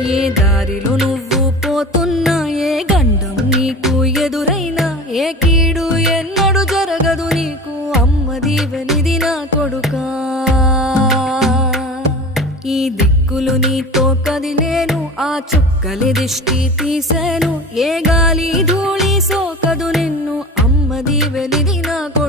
ఏ దారిలో నువ్వు పోతున్నా, ఏ గండం నీకు ఎదురైనా, ఏ కీడు ఎన్నడు జరగదు నీకు, అమ్మ దీవెనిది నా కొడుకా. ఈ దిక్కులు నీతో కదిలేను, ఆ చుక్కలి దిష్టి తీసేను, ఏ గాలి ధూళి సోకదు నిన్ను, అమ్మ దీవెనిది నా కొడుకా.